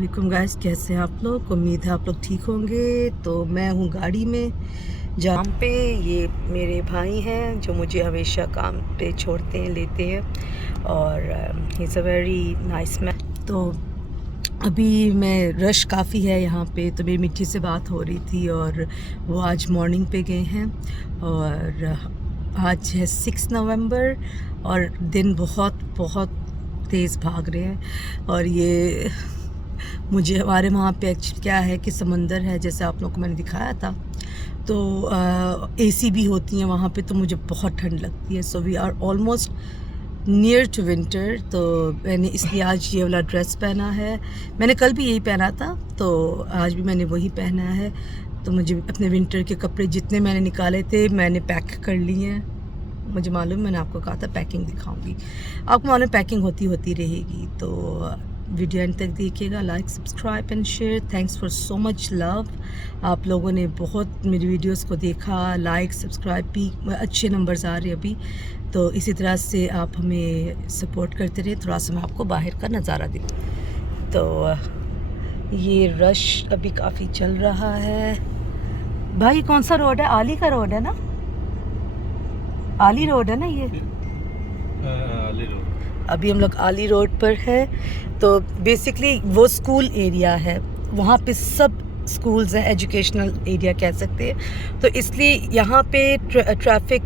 वालेकुम गाइस, कैसे हैं आप लोग। उम्मीद है आप लोग ठीक होंगे। तो मैं हूँ गाड़ी में जहाँ पे ये मेरे भाई हैं जो मुझे हमेशा काम पे छोड़ते हैं, लेते हैं, और he is a very nice man. तो अभी मैं रश काफ़ी है यहाँ पे, तो मेरी मिट्टी से बात हो रही थी और वो आज मॉर्निंग पे गए हैं। और आज है 6 नवंबर और दिन बहुत बहुत तेज़ भाग रहे हैं। और ये मुझे हमारे वहाँ पे एक्चुअली क्या है कि समंदर है, जैसे आप लोगों को मैंने दिखाया था, तो एसी भी होती हैं वहाँ पे, तो मुझे बहुत ठंड लगती है। So we are almost near to winter. तो मैंने इसलिए आज ये वाला ड्रेस पहना है। मैंने कल भी यही पहना था, तो आज भी मैंने वही पहना है। तो मुझे अपने विंटर के कपड़े जितने मैंने निकाले थे मैंने पैक कर लिए हैं। मुझे मालूम, मैंने आपको कहा था पैकिंग दिखाऊंगी, आपको मालूम पैकिंग होती रहेगी। तो वीडियो एंड तक देखिएगा। Like, subscribe and share. Thanks for so much love. आप लोगों ने बहुत मेरी वीडियोस को देखा, लाइक सब्सक्राइब भी अच्छे नंबर्स आ रहे अभी। तो इसी तरह से आप हमें सपोर्ट करते रहे। थोड़ा सा मैं आपको बाहर का नज़ारा दूँ। तो ये रश अभी काफ़ी चल रहा है। भाई कौन सा रोड है? आली का रोड है ना? आली रोड है ना ये? आली रोड। अभी हम लोग आली रोड पर है। तो बेसिकली वो स्कूल एरिया है, वहाँ पे सब स्कूल्स हैं, एजुकेशनल एरिया कह सकते हैं। तो इसलिए यहाँ पे ट्रैफिक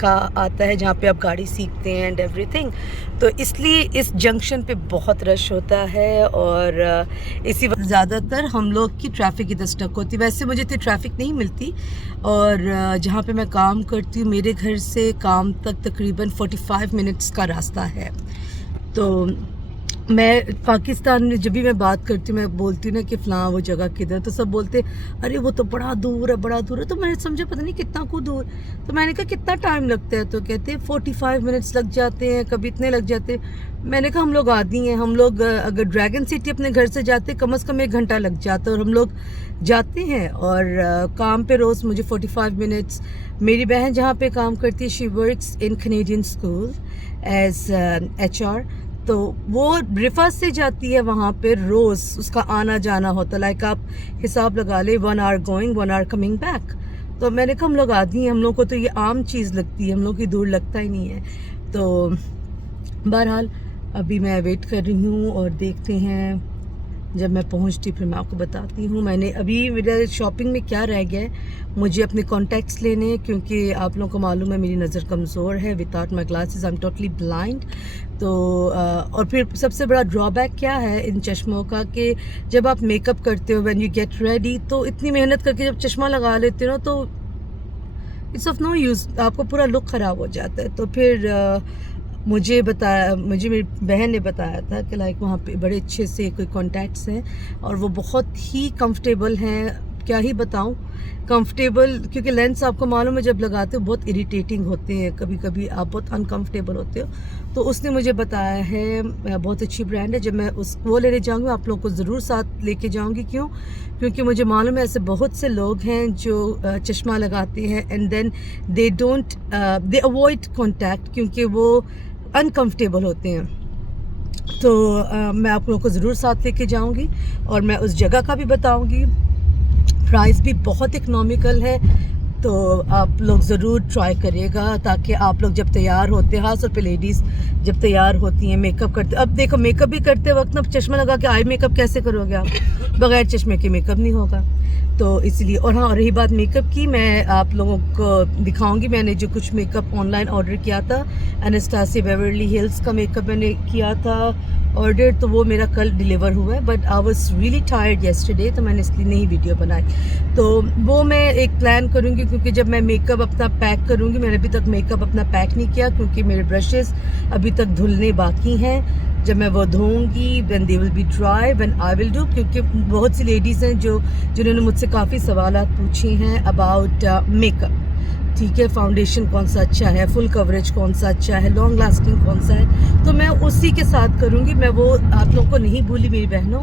का आता है जहाँ पे आप गाड़ी सीखते हैं एंड एवरीथिंग। तो इसलिए इस जंक्शन पे बहुत रश होता है और इसी वक्त ज़्यादातर हम लोग की ट्रैफिक इधर स्टक होती है। वैसे मुझे इतनी ट्रैफिक नहीं मिलती, और जहाँ पे मैं काम करती हूँ मेरे घर से काम तक तकरीबन 45 मिनट्स का रास्ता है। तो मैं पाकिस्तान में जब भी मैं बात करती हूँ, मैं बोलती हूँ ना कि फ़लाँ वो जगह किधर, तो सब बोलते अरे वो तो बड़ा दूर है, बड़ा दूर है। तो मैंने समझा पता नहीं कितना को दूर। तो मैंने कहा कितना टाइम लगता है? तो कहते 45 मिनट्स लग जाते हैं, कभी इतने लग जाते हैं। मैंने कहा हम लोग आदी हैं, हम लोग अगर ड्रैगन सिटी अपने घर से जाते कम से कम 1 घंटा लग जाता है, और हम लोग जाते हैं। और काम पे रोज़ मुझे 45 मिनट्स। मेरी बहन जहाँ पे काम करती है, she works in Canadian school as HR। तो वो ब्रेकफास्ट से जाती है वहाँ पे, रोज़ उसका आना जाना होता है। लाइक आप हिसाब लगा ले, 1 hour going 1 hour coming back. तो मैंने कहा हम लोग आदमी हैं, हम लोग को तो ये आम चीज़ लगती है, हम लोग की दूर लगता ही नहीं है। तो बहरहाल अभी मैं वेट कर रही हूँ और देखते हैं जब मैं पहुँचती फिर मैं आपको बताती हूँ। मैंने अभी मेरा शॉपिंग में क्या रह गया है, मुझे अपने कॉन्टैक्ट्स लेने हैं, क्योंकि आप लोगों को मालूम है मेरी नज़र कमज़ोर है। Without my glasses I am totally blind. तो और फिर सबसे बड़ा ड्रॉबैक क्या है इन चश्मों का, कि जब आप मेकअप करते हो, व्हेन यू गेट रेडी, तो इतनी मेहनत करके जब चश्मा लगा लेते हो ना, तो इट्स ऑफ नो यूज़, आपको पूरा लुक ख़राब हो जाता है। तो फिर मुझे मेरी बहन ने बताया था कि लाइक वहाँ पे बड़े अच्छे से कोई कॉन्टैक्ट्स हैं और वो बहुत ही कंफर्टेबल हैं। क्या ही बताऊँ, कंफर्टेबल, क्योंकि लेंस आपको मालूम है जब लगाते हो बहुत इरिटेटिंग होते हैं, कभी कभी आप बहुत अनकंफर्टेबल होते हो। तो उसने मुझे बताया है बहुत अच्छी ब्रांड है। जब मैं वो लेने जाऊँगी आप लोगों को ज़रूर साथ लेके जाऊँगी। क्यों? क्योंकि मुझे मालूम है ऐसे बहुत से लोग हैं जो चश्मा लगाते हैं and then they avoid contact, क्योंकि वो अनकंफर्टेबल होते हैं। तो मैं आप लोगों को ज़रूर साथ लेके जाऊंगी और मैं उस जगह का भी बताऊंगी। प्राइस भी बहुत इकनॉमिकल है, तो आप लोग ज़रूर ट्राई करिएगा, ताकि आप लोग जब तैयार होते हैं, खास तौर पे लेडीज़ जब तैयार होती हैं, मेकअप करते, अब देखो मेकअप भी करते वक्त ना चश्मा लगा के आई मेकअप कैसे करोगे आप? बगैर चश्मे के मेकअप नहीं होगा। तो इसलिए, और हाँ, रही बात मेकअप की, मैं आप लोगों को दिखाऊंगी मैंने जो कुछ मेकअप ऑनलाइन ऑर्डर किया था। एनास्टेसिया बेवर्ली हिल्स का मेकअप मैंने किया था ऑर्डर, तो वो मेरा कल डिलीवर हुआ है। But I was really tired yesterday, तो मैंने इसलिए नहीं वीडियो बनाई। तो वो मैं एक प्लान करूँगी, क्योंकि जब मैं मेकअप अपना पैक करूँगी, मैंने अभी तक मेकअप अपना पैक नहीं किया क्योंकि मेरे ब्रशेस अभी तक धुलने बाकी हैं। जब मैं वो धोऊंगी when they will be dry when I will do, क्योंकि बहुत सी लेडीज़ हैं जिन्होंने मुझसे काफ़ी सवालात पूछे हैं अबाउट मेकअप। ठीक है, फाउंडेशन कौन सा अच्छा है, फुल कवरेज कौन सा अच्छा है, लॉन्ग लास्टिंग कौन सा है, तो मैं उसी के साथ करूँगी। मैं वो आप लोगों को नहीं भूली मेरी बहनों,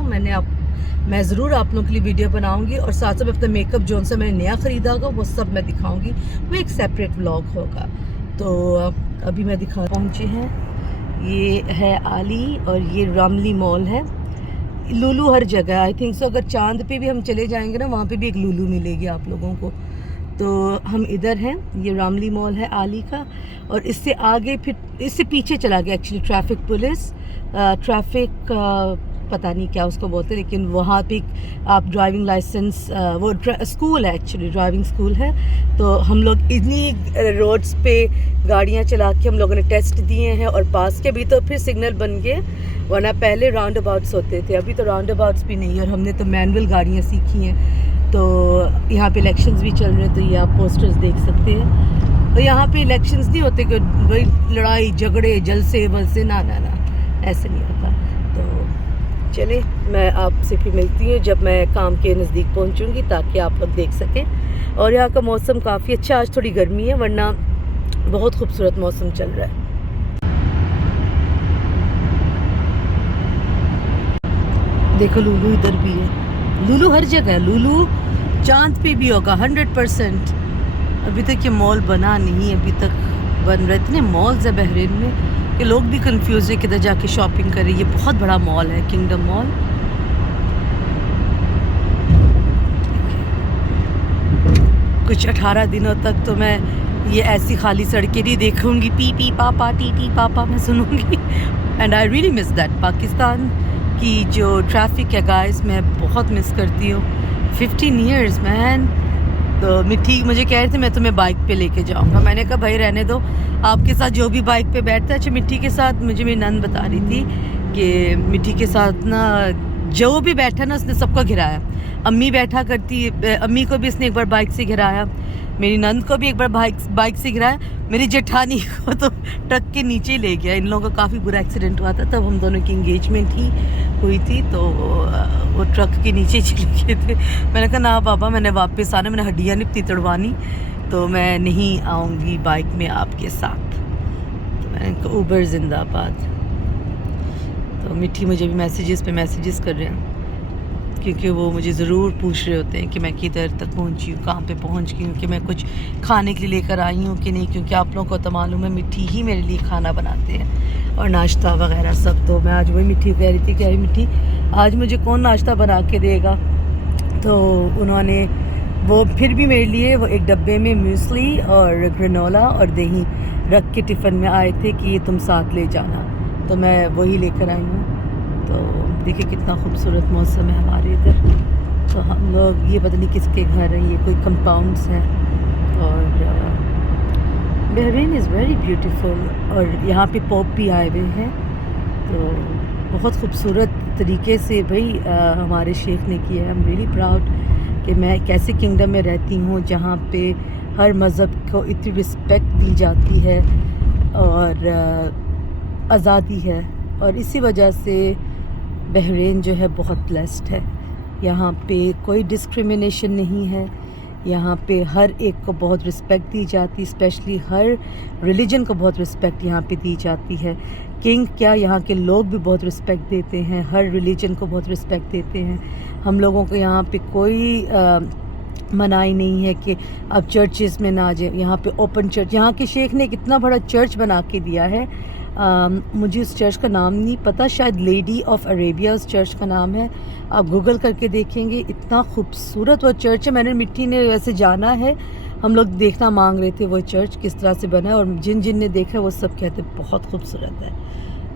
मैं ज़रूर आप लोगों के लिए वीडियो बनाऊंगी और साथ साथ अपना मेकअप जो सा मैंने नया ख़रीदा होगा वो सब मैं दिखाऊंगी। वो एक सेपरेट व्लॉग होगा। तो अभी मैं पहुँचे हैं, ये है आली और ये रामली मॉल है। लुलु हर जगह आई थिंक सो। अगर चांद पे भी हम चले जाएंगे ना, वहाँ पे भी एक लुलु मिलेगी आप लोगों को। तो हम इधर हैं, ये रामली मॉल है आली का, और इससे आगे फिर इससे पीछे चला गया एक्चुअली ट्रैफिक पुलिस, ट्रैफिक पता नहीं क्या उसको बोलते हैं, लेकिन वहाँ पे आप ड्राइविंग लाइसेंस, वो स्कूल है एक्चुअली, ड्राइविंग स्कूल है। तो हम लोग इन्हीं रोड्स पे गाड़ियाँ चला के हम लोगों ने टेस्ट दिए हैं और पास के भी, तो फिर सिग्नल बन गए, वरना पहले राउंड अबाउट्स होते थे, अभी तो राउंड अबाउट्स भी नहीं है। और हमने तो मैनुअल गाड़ियाँ सीखी हैं। तो यहाँ पे इलेक्शंस भी चल रहे हैं, तो ये आप पोस्टर्स देख सकते हैं। तो यहाँ पे इलेक्शंस नहीं होते कि भाई लड़ाई झगड़े जलसे वलसे, ना ना ना, ऐसे नहीं होता। तो चले, मैं आपसे फिर मिलती हूँ जब मैं काम के नज़दीक पहुँचूँगी, ताकि आप लोग देख सकें। और यहाँ का मौसम काफ़ी अच्छा, आज थोड़ी गर्मी है, वरना बहुत खूबसूरत मौसम चल रहा है। देखो लुलु इधर भी है, लुलु हर जगह है, लुलु चांद पे भी होगा 100%। अभी तक ये मॉल बना नहीं, अभी तक बन रहे। इतने मॉल्स है बहरीन में कि लोग भी कंफ्यूज है किधर जाके शॉपिंग करें। ये बहुत बड़ा मॉल है, किंगडम मॉल। कुछ 18 दिनों तक तो मैं ये ऐसी खाली सड़कें नहीं देखूंगी, पी पी पापा टी टी पापा मैं सुनूंगी। And I really miss that. Pakistan की जो ट्रैफिक है गाइस, मैं बहुत मिस करती हूँ। 15 ईयर्स मैन। तो मिट्टी मुझे कह रहे थे मैं तुम्हें बाइक पे लेके जाऊंगा, मैंने कहा भाई रहने दो, आपके साथ जो भी बाइक पे बैठता है। अच्छा, मिट्टी के साथ मुझे मेरी नंद बता रही थी कि मिट्टी के साथ ना जो भी बैठा ना उसने सबको गिराया। अम्मी बैठा करती, अम्मी को भी इसने एक बार बाइक से गिराया, मेरी नंद को भी एक बार बाइक से गिराया, मेरी जेठानी को तो ट्रक के नीचे ही ले गया। इन लोगों का काफ़ी बुरा एक्सीडेंट हुआ था, तब हम दोनों की इंगेजमेंट ही हुई थी, तो वो ट्रक के नीचे चले गए थे। मैंने कहा ना बाबा, मैंने वापस आना, मैंने हड्डियाँ नहीं तड़वानी, तो मैं नहीं आऊँगी बाइक में आपके साथ। तो मैंने कहा ऊबर जिंदाबाद। तो मिट्टी मुझे भी मैसेजेस पे मैसेजेस कर रहे हैं, क्योंकि वो मुझे ज़रूर पूछ रहे होते हैं कि मैं किधर तक पहुंची हूँ, कहाँ पे पहुंच गई हूँ, कि मैं कुछ खाने के लिए लेकर आई हूँ कि नहीं, क्योंकि आप लोगों को तो मालूम है मिट्टी ही मेरे लिए खाना बनाते हैं और नाश्ता वगैरह सब। तो मैं आज वही मिट्टी कह रही थी कि अरे मिट्टी, आज मुझे कौन नाश्ता बना के देगा। तो उन्होंने वो फिर भी मेरे लिए वो एक डब्बे में म्यूसली और ग्रेनोला और दही रख के टिफ़िन में आए थे कि ये तुम साथ ले जाना, तो मैं वही लेकर आई हूँ। तो देखिए कितना खूबसूरत मौसम है हमारे इधर। तो हम लोग, ये पता नहीं किसके घर हैं, ये कोई कंपाउंड्स हैं, और बहरीन इज़ वेरी ब्यूटीफुल। और यहाँ पे पॉप भी आए हुए हैं, तो बहुत खूबसूरत तरीके से भाई हमारे शेख ने किया है। आई एम रियली प्राउड कि मैं एक ऐसे किंगडम में रहती हूँ जहाँ पे हर मज़हब को इतनी रिस्पेक्ट दी जाती है और आज़ादी है, और इसी वजह से बहरीन जो है बहुत ब्लेस्ड है। यहाँ पे कोई डिस्क्रिमिनेशन नहीं है, यहाँ पे हर एक को बहुत रिस्पेक्ट दी जाती, स्पेशली हर रिलीजन को बहुत रिस्पेक्ट यहाँ पे दी जाती है। किंग क्या, यहाँ के लोग भी बहुत रिस्पेक्ट देते हैं, हर रिलीजन को बहुत रिस्पेक्ट देते हैं। हम लोगों को यहाँ पे कोई मनाही नहीं है कि अब चर्चेस में ना जाए। यहाँ पे ओपन चर्च, यहाँ के शेख ने कितना बड़ा चर्च बना के दिया है। मुझे उस चर्च का नाम नहीं पता, शायद लेडी ऑफ अरेबिया उस चर्च का नाम है, आप गूगल करके देखेंगे। इतना खूबसूरत वो चर्च है। मैंने मिट्टी ने वैसे जाना है, हम लोग देखना मांग रहे थे वो चर्च किस तरह से बना है, और जिन जिन ने देखा वो सब कहते बहुत खूबसूरत है।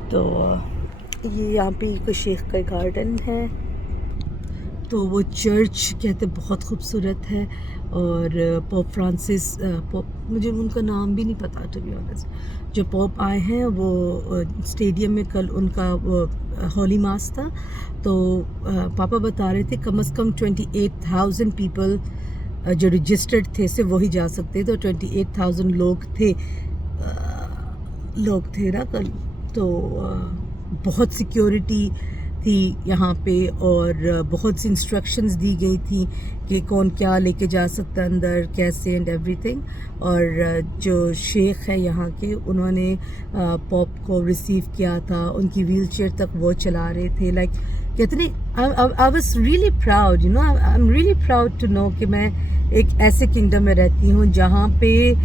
तो ये यहाँ पे कोई शेख का गार्डन है, तो वो चर्च कहते बहुत खूबसूरत है। और पोप फ्रांसिस, पोप, मुझे उनका नाम भी नहीं पता टू बी ऑनेस्ट, जो पोप आए हैं वो स्टेडियम में कल उनका वो होली मास था। तो पापा बता रहे थे कम से कम 28,000 पीपल जो रजिस्टर्ड थे सिर्फ वही जा सकते थे, तो 28,000 लोग थे ना कल। तो बहुत सिक्योरिटी थी यहाँ पे, और बहुत सी इंस्ट्रक्शंस दी गई थी कि कौन क्या लेके जा सकता है अंदर, कैसे एंड एवरीथिंग। और जो शेख है यहाँ के, उन्होंने पॉप को रिसीव किया था, उनकी व्हीलचेयर तक वो चला रहे थे। लाइक कहते नहीं, I was really proud, you know, I am really proud to know कि मैं एक ऐसे किंगडम में रहती हूँ जहाँ पे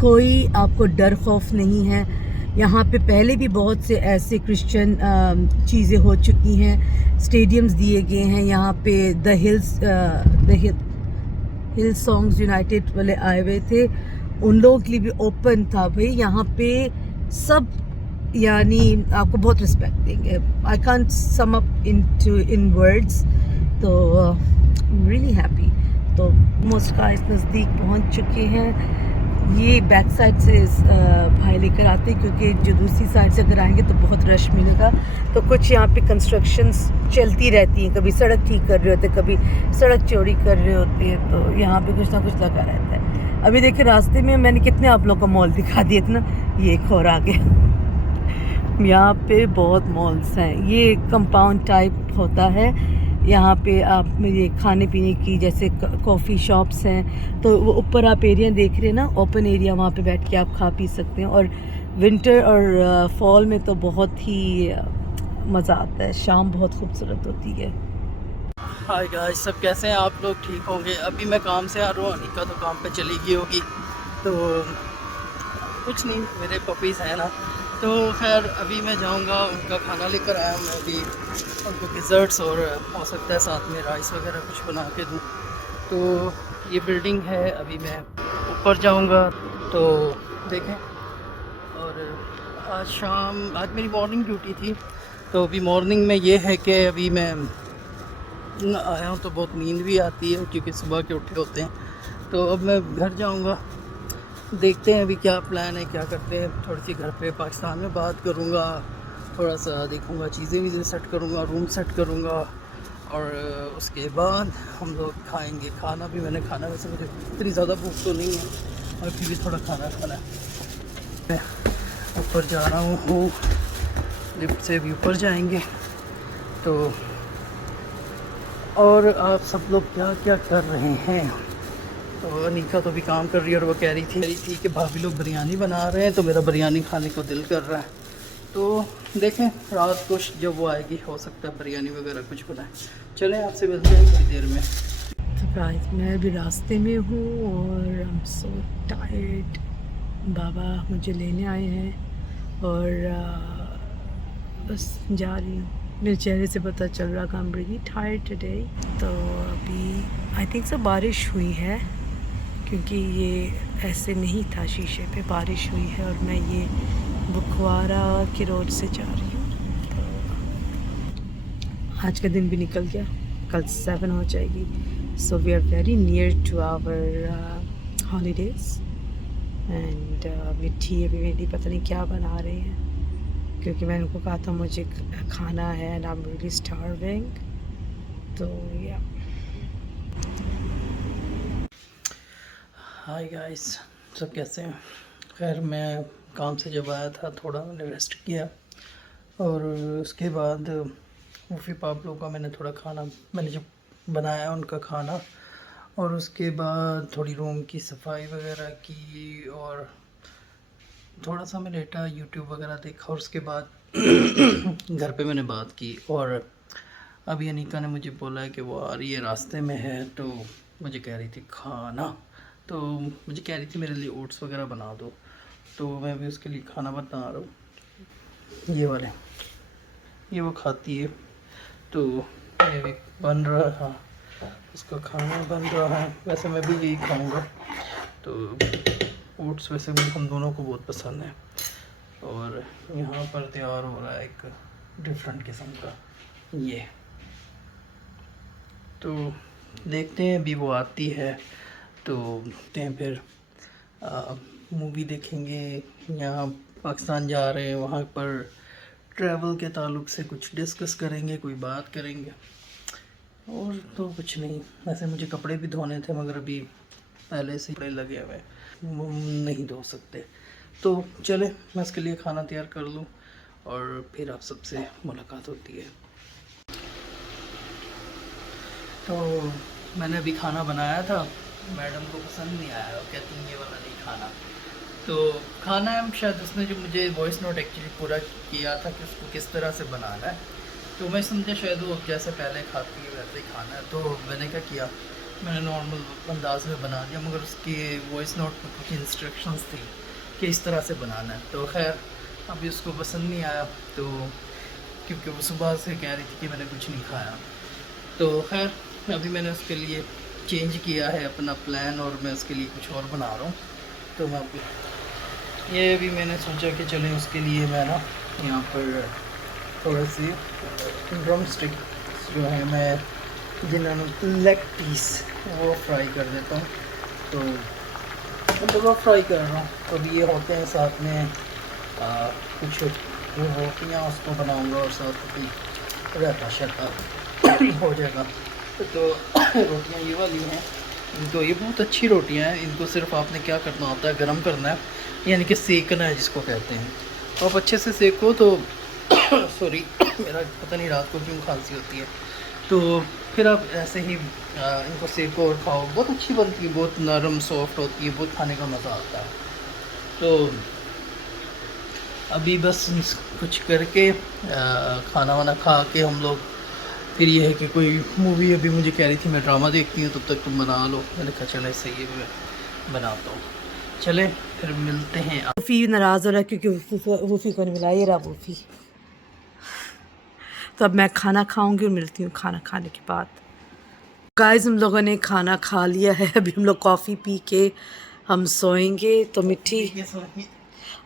कोई आपको डर खौफ नहीं है, यहाँ पे पहले भी बहुत से ऐसे क्रिश्चियन चीज़ें हो चुकी हैं, स्टेडियम्स दिए गए हैं यहाँ पे। द हिल सॉन्ग्स यूनाइटेड वाले आए हुए थे, उन लोगों के लिए भी ओपन था भाई। यहाँ पे सब यानी आपको बहुत रिस्पेक्ट देंगे। I can't sum up in words. तो रियली हैप्पी। तो मोस्ट गाइस नज़दीक पहुँच चुके हैं। ये बैक साइड से भाई लेकर आते हैं, क्योंकि जो दूसरी साइड से अगर आएंगे तो बहुत रश मिलेगा। तो कुछ यहाँ पे कंस्ट्रक्शंस चलती रहती हैं, कभी सड़क ठीक कर रहे होते हैं, कभी सड़क चौड़ी कर रहे होते हैं। तो यहाँ पे कुछ ना कुछ लगा रहता है। अभी देखिए रास्ते में मैंने कितने आप लोग को मॉल दिखा दिए थे ना, ये एक और आगे। यहाँ पे बहुत मॉल्स हैं। ये कंपाउंड टाइप होता है। यहाँ पे आप ये खाने पीने की जैसे कॉफ़ी शॉप्स हैं, तो वो ऊपर आप एरिया देख रहे हैं ना, ओपन एरिया, वहाँ पे बैठ के आप खा पी सकते हैं। और विंटर और फॉल में तो बहुत ही मज़ा आता है, शाम बहुत खूबसूरत होती है। हाय गाइस, सब कैसे हैं आप लोग? ठीक होंगे। अभी मैं काम से आ रहा हूँ, अनिका तो काम पे चली गई होगी। तो कुछ नहीं, मेरे पपीज़ हैं ना। तो खैर अभी मैं जाऊंगा, उनका खाना लेकर आया हूँ मैं अभी, उनको डिज़र्ट्स और हो सकता है साथ में राइस वगैरह कुछ बना के दूँ। तो ये बिल्डिंग है, अभी मैं ऊपर जाऊंगा तो देखें। और आज मेरी मॉर्निंग ड्यूटी थी, तो अभी मॉर्निंग में ये है कि अभी मैं आया हूँ तो बहुत नींद भी आती है, क्योंकि सुबह के उठे होते हैं। तो अब मैं घर जाऊँगा, देखते हैं अभी क्या प्लान है, क्या करते हैं। थोड़ी सी घर पे पाकिस्तान में बात करूँगा, थोड़ा सा देखूँगा, चीज़ें भी सेट करूँगा, रूम सेट करूँगा, और उसके बाद हम लोग खाएंगे। खाना भी मैंने खाना, वैसे मुझे इतनी ज़्यादा भूख तो नहीं है, और फिर भी थोड़ा खाना खाना है। मैं ऊपर जा रहा हूँ, लिफ्ट से भी ऊपर जाएंगे। तो और आप सब लोग क्या क्या कर रहे हैं? तो अनिका तो भी काम कर रही है, और वो कह रही थी कि भाभी लोग बिरयानी बना रहे हैं, तो मेरा बिरयानी खाने को दिल कर रहा है। तो देखें रात को जब वो आएगी, हो सकता है बिरयानी वगैरह कुछ बनाए। चलें, आपसे मिलते हैं थोड़ी देर में। तो गाइस मैं अभी रास्ते में हूँ और आई एम सो टायर्ड। बाबा मुझे लेने आए हैं और बस जा रही हूँ। मेरे चेहरे से पता चल रहा कि आई एम रियली टायर्ड टुडे। तो अभी आई थिंक सो बारिश हुई है, क्योंकि ये ऐसे नहीं था, शीशे पे बारिश हुई है। और मैं ये बुखवारा की रोड से जा रही हूँ। तो आज का दिन भी निकल गया, कल 7 हो जाएगी। So we are very near to our holidays. And Mithi अभी मेरी पता नहीं क्या बना रहे हैं, क्योंकि मैंने उनको कहा था मुझे खाना है and I am really starving. तो या हाय गाइस, सब कैसे हैं? खैर मैं काम से जब आया था, थोड़ा मैंने रेस्ट किया, और उसके बाद मूफ़ी पापलों का मैंने थोड़ा खाना, मैंने जब बनाया उनका खाना, और उसके बाद थोड़ी रूम की सफाई वगैरह की, और थोड़ा सा मैं लेटा, यूट्यूब वगैरह देखा, और उसके बाद घर पे मैंने बात की। और अभी अनिका ने मुझे बोला है कि वो आ रही है, रास्ते में है, तो मुझे कह रही थी खाना, तो मुझे कह रही थी मेरे लिए ओट्स वगैरह बना दो। तो मैं भी उसके लिए खाना बना रहा हूँ। ये वाले, ये वो खाती है, तो ये भी बन रहा है, उसका खाना बन रहा है। वैसे मैं भी यही खाऊंगा। तो ओट्स वैसे भी हम दोनों को बहुत पसंद है। और यहाँ पर तैयार हो रहा है एक डिफरेंट किस्म का ये। तो देखते हैं, अभी वो आती है तो देखते हैं, फिर मूवी देखेंगे, यहाँ पाकिस्तान जा रहे हैं, वहाँ पर ट्रैवल के ताल्लुक़ से कुछ डिस्कस करेंगे, कोई बात करेंगे, और तो कुछ नहीं। वैसे मुझे कपड़े भी धोने थे, मगर अभी पहले से कपड़े लगे हुए नहीं धो सकते। तो चले, मैं इसके लिए खाना तैयार कर लूँ, और फिर आप सबसे मुलाकात होती है। तो मैंने अभी खाना बनाया था, मैडम को पसंद नहीं आया, वो कहती हैं ये वाला नहीं खाना। तो खाना है, शायद उसने जो मुझे वॉइस नोट एक्चुअली पूरा किया था कि उसको किस तरह से बनाना है, तो मैं समझा शायद वो जैसे पहले खाती है वैसे ही खाना है। तो मैंने क्या किया, मैंने नॉर्मल अंदाज में बना दिया, मगर उसकी वॉइस नोट में कुछ इंस्ट्रक्शंस थी कि इस तरह से बनाना है। तो खैर अभी उसको पसंद नहीं आया, तो क्योंकि वो सुबह से कह रही थी कि मैंने कुछ नहीं खाया। तो खैर अभी मैंने उसके लिए चेंज किया है अपना प्लान और मैं उसके लिए कुछ और बना रहा हूँ। तो मैं अभी ये अभी मैंने सोचा कि चलें उसके लिए मैं ना यहाँ पर थोड़े से ड्रम स्टिक जो है मैं जिन्होंने लेग पीस वो फ्राई कर देता हूँ। तो वो फ्राई कर रहा हूँ। तो अभी ये होते हैं साथ में कुछ वो रोटियाँ उसको बनाऊँगा और साथ में रहता शता हो जाएगा। तो रोटियाँ ये वाली हैं, तो ये बहुत अच्छी रोटियाँ हैं। इनको सिर्फ आपने क्या करना होता है, गरम करना है, यानी कि सेकना है जिसको कहते हैं। तो आप अच्छे से सेको तो सॉरी मेरा पता नहीं रात को क्यों खांसी होती है। तो फिर आप ऐसे ही इनको सेको और खाओ, बहुत अच्छी बनती है, बहुत नरम सॉफ्ट होती है, बहुत खाने का मज़ा आता है। तो अभी बस कुछ करके खाना वाना खा के हम लोग फिर ये है कि कोई मूवी, अभी मुझे कह रही थी मैं ड्रामा देखती हूँ तब तक तुम बना लो। मैंने कहा चले सही है, मैं बनाता हूँ। चले फिर मिलते हैं। वूफी नाराज़ हो रहा है क्योंकि वूफी को नहीं मिला, ये रहा वूफी। तो अब मैं खाना खाऊंगी और मिलती हूँ खाना खाने के बाद। गाइस हम लोगों ने खाना खा लिया है, अभी हम लोग कॉफ़ी पी के हम सोएंगे। तो मिट्टी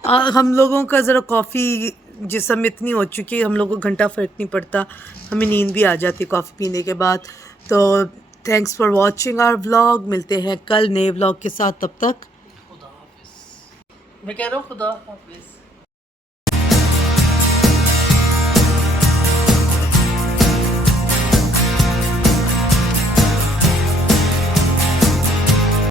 हम लोगों का ज़रा कॉफ़ी जिस्म में इतनी हो चुकी है, हम लोगों को घंटा फ़र्क नहीं पड़ता, हमें नींद भी आ जाती है कॉफ़ी पीने के बाद। तो thanks for watching our vlog, मिलते हैं कल नए व्लॉग के साथ, तब तक खुदा हाफिज़। मैं कह रहा हूँ खुदा हाफिज़।